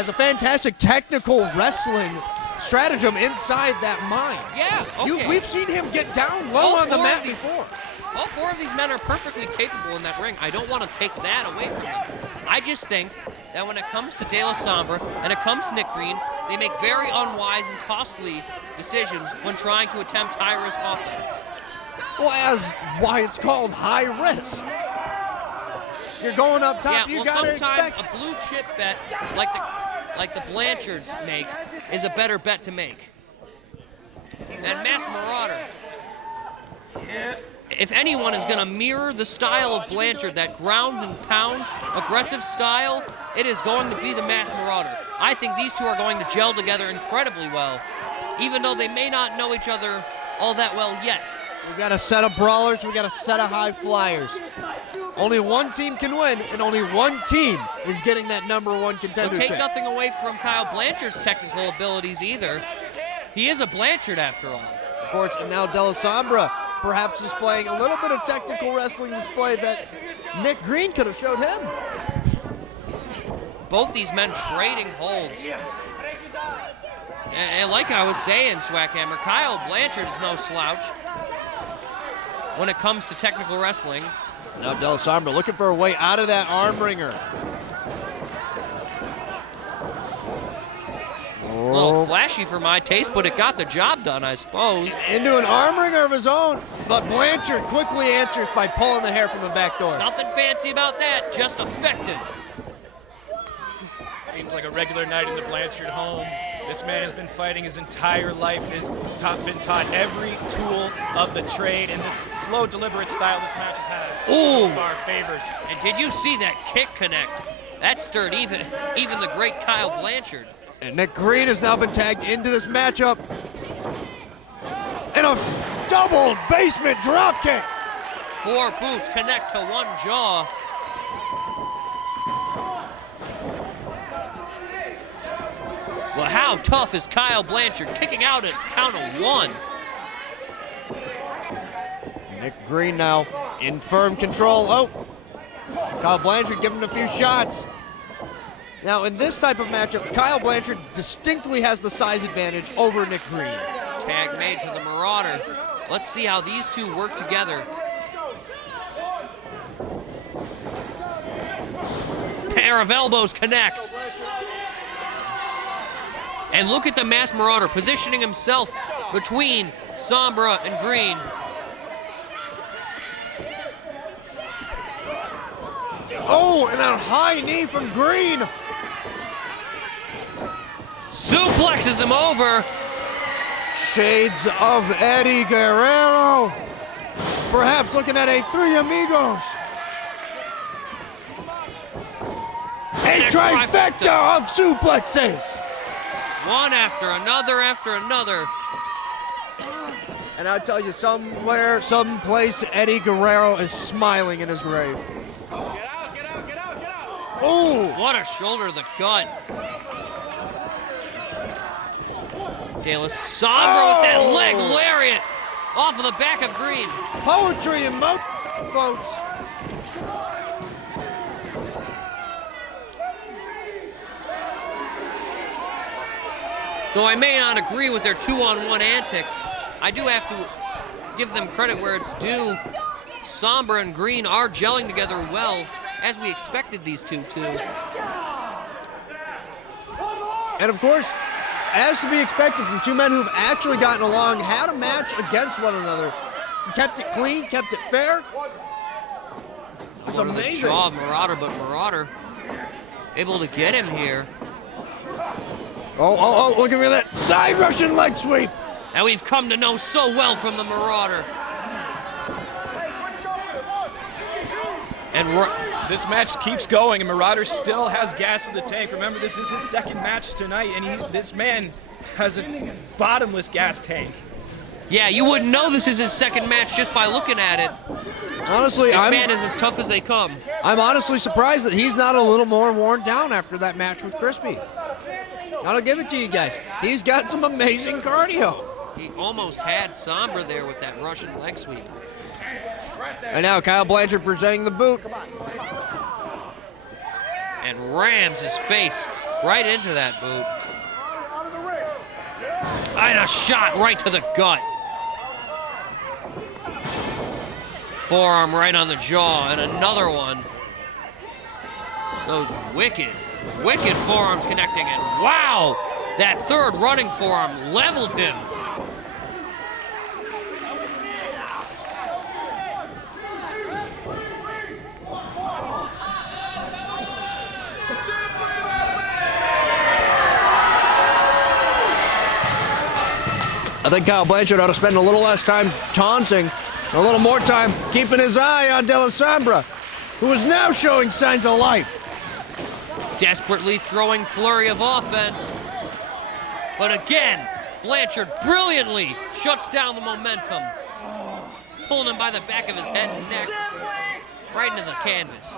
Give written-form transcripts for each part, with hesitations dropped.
has a fantastic technical wrestling stratagem inside that mind. Yeah, okay. We've seen him get down low on the mat before. All four of these men are perfectly capable in that ring. I don't want to take that away from them. I just think that when it comes to De La Sombra and it comes to Nick Green, they make very unwise and costly decisions when trying to attempt high-risk offense. Well, as why it's called high risk. You're going up top, you gotta expect. Sometimes a blue chip bet, like the Blanchards make, is a better bet to make. And Mass Marauder, if anyone is gonna mirror the style of Blanchard, that ground and pound, aggressive style, it is going to be the Mass Marauder. I think these two are going to gel together incredibly well, even though they may not know each other all that well yet. We got a set of brawlers, we got a set of high flyers. Only one team can win, and only one team is getting that #1 contendership. Don't take nothing away from Kyle Blanchard's technical abilities either. He is a Blanchard after all. Of course, and now De La Sombra perhaps displaying a little bit of technical wrestling display that Nick Green could have showed him. Both these men trading holds. And like I was saying, Swackhammer, Kyle Blanchard is no slouch when it comes to technical wrestling. Now De La Sombra looking for a way out of that arm wringer. A little flashy for my taste, but it got the job done, I suppose. Into an arm wringer of his own, but Blanchard quickly answers by pulling the hair from the back door. Nothing fancy about that, just effective. Seems like a regular night in the Blanchard home. This man has been fighting his entire life, has been taught every tool of the trade, and this slow, deliberate style this match has had so far favors. And did you see that kick connect? That stirred even the great Kyle Blanchard. And Nick Green has now been tagged into this matchup. And a double basement dropkick. 4 boots connect to 1 jaw. Well, how tough is Kyle Blanchard kicking out at count of 1? Nick Green now in firm control. Oh, Kyle Blanchard giving him a few shots. Now, in this type of matchup, Kyle Blanchard distinctly has the size advantage over Nick Green. Tag made to the Marauder. Let's see how these two work together. Pair of elbows connect. And look at the Mass Marauder positioning himself between Sombra and Green. Oh, and a high knee from Green. Suplexes him over. Shades of Eddie Guerrero. Perhaps looking at a Three Amigos. A trifecta of suplexes. One after another after another. And I'll tell you, somewhere, someplace, Eddie Guerrero is smiling in his grave. Get out, get out, get out, get out. Oh, what a shoulder to the gut. De La Sombra with that leg lariat off of the back of Green. Poetry and moat, folks. Though I may not agree with their 2-on-1 antics, I do have to give them credit where it's due. Sombra and Green are gelling together well, as we expected these two to. And of course, as to be expected from two men who've actually gotten along, had a match against one another, kept it clean, kept it fair. It's amazing. The jaw of Marauder, but Marauder able to get him here. Oh, look at that side Russian leg sweep. That we've come to know so well from the Marauder. And this match keeps going, and Marauder still has gas in the tank. Remember, this is his second match tonight, and this man has a bottomless gas tank. Yeah, you wouldn't know this is his second match just by looking at it. Honestly, this man is as tough as they come. I'm honestly surprised that he's not a little more worn down after that match with Crispy. Gotta give it to you guys. He's got some amazing cardio. He almost had Sombra there with that Russian leg sweep. And now Kyle Blanchard presenting the boot. And rams his face right into that boot. And a shot right to the gut. Forearm right on the jaw, and another one. Those wicked forearms connecting, and wow! That third running forearm leveled him. I think Kyle Blanchard ought to spend a little less time taunting, a little more time keeping his eye on De La Sombra, who is now showing signs of life. Desperately throwing flurry of offense. But again, Blanchard brilliantly shuts down the momentum. Pulling him by the back of his head and neck, right into the canvas.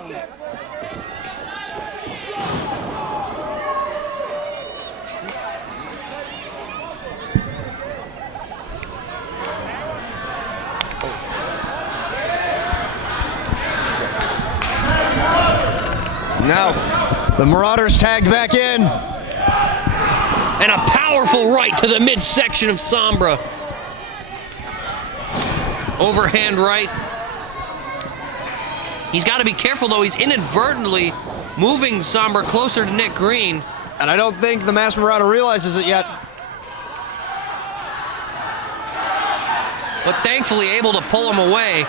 Now, the Marauders tagged back in. And a powerful right to the midsection of Sombra. Overhand right. He's got to be careful, though. He's inadvertently moving Sombra closer to Nick Green. And I don't think the Masked Marauder realizes it yet. But thankfully able to pull him away.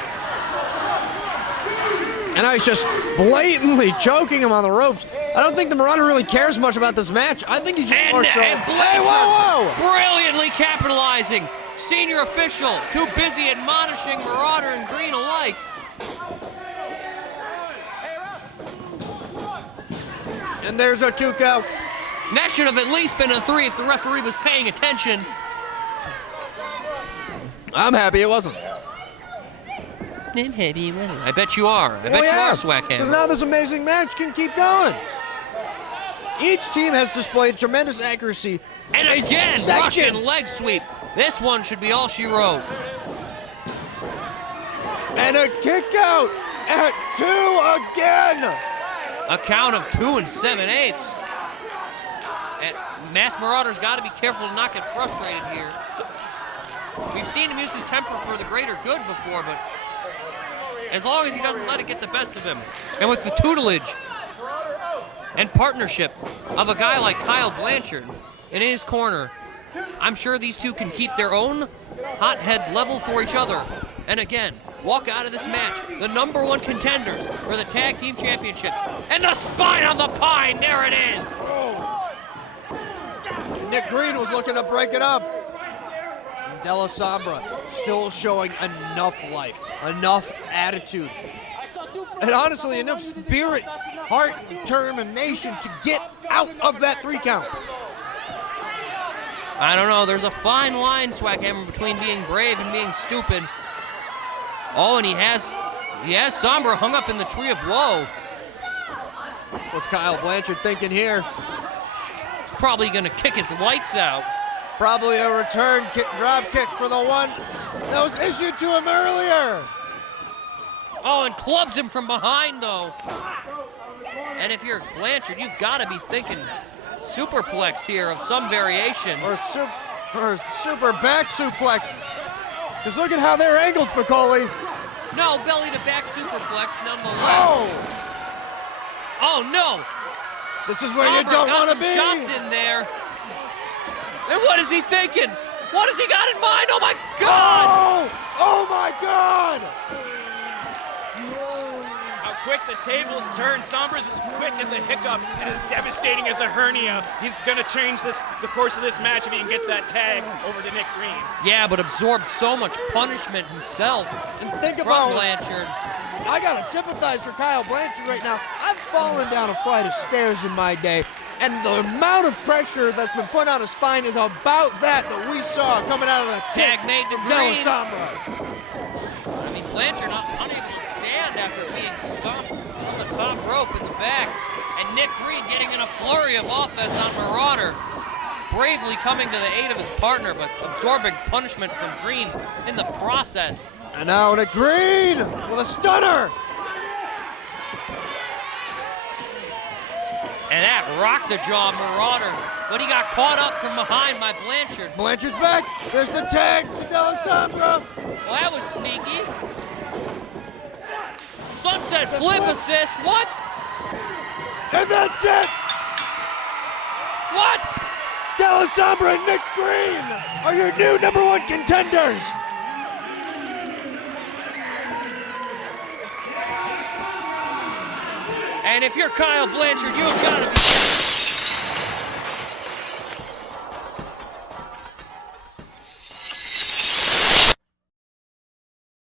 And now he's just blatantly choking him on the ropes. I don't think the Marauder really cares much about this match. I think he's just more so. And Blanchard, hey, whoa! brilliantly capitalizing. Senior official, too busy admonishing Marauder and Green alike. And there's a 2 count. That should have at least been a 3 if the referee was paying attention. I'm happy it wasn't. I bet you are. I bet you are, Swackhammer. Because now this amazing match can keep going. Each team has displayed tremendous accuracy. And again, Russian leg sweep. This one should be all she wrote. And a kick out at 2 again. A count of 2 7/8. And Masked Marauder's got to be careful to not get frustrated here. We've seen him use his temper for the greater good before, but as long as he doesn't let it get the best of him. And with the tutelage and partnership of a guy like Kyle Blanchard in his corner, I'm sure these two can keep their own hot heads level for each other. And again, walk out of this match, the #1 contenders for the Tag Team Championships. And the spine on the pine, there it is. Nick Green was looking to break it up. And De La Sombra still showing enough life, enough attitude, and honestly enough spirit, heart, determination to get out of that 3 count. I don't know, there's a fine line, Swackhammer, between being brave and being stupid. Oh, and he has Sombra hung up in the tree of woe. What's Kyle Blanchard thinking here? He's probably gonna kick his lights out. Probably a return kick, drop kick for the one that was issued to him earlier. Oh, and clubs him from behind, though. And if you're Blanchard, you've got to be thinking superplex here of some variation. Or super back suplex. Because look at how they're angled, Spicoli. No, belly to back superplex nonetheless. Oh no! This is where you don't want to be. Shots in there. And what is he thinking? What has he got in mind? Oh my God! Oh my God! How quick the tables turn. Sombra's as quick as a hiccup and as devastating as a hernia. He's going to change the course of this match if he can get that tag over to Nick Green. Yeah, but absorbed so much punishment himself and think from about Blanchard. I gotta sympathize for Kyle Blanchard right now. I've fallen down a flight of stairs in my day, and the amount of pressure that's been put on his spine is about that we saw coming out of the kick Tag made to from De La Green. Sombra. I mean, Blanchard unable to stand after being stomped from the top rope in the back. And Nick Green getting in a flurry of offense on Marauder. Bravely coming to the aid of his partner, but absorbing punishment from Green in the process. And now Nick Green with a stunner. And that rocked the jaw Marauder, but he got caught up from behind by Blanchard. Blanchard's back. There's the tag to De La Sombra. Well, that was sneaky. Sunset flip assist. What? And that's it. What? De La Sombra and Nick Green are your new #1 contenders. And if you're Kyle Blanchard, you've got to be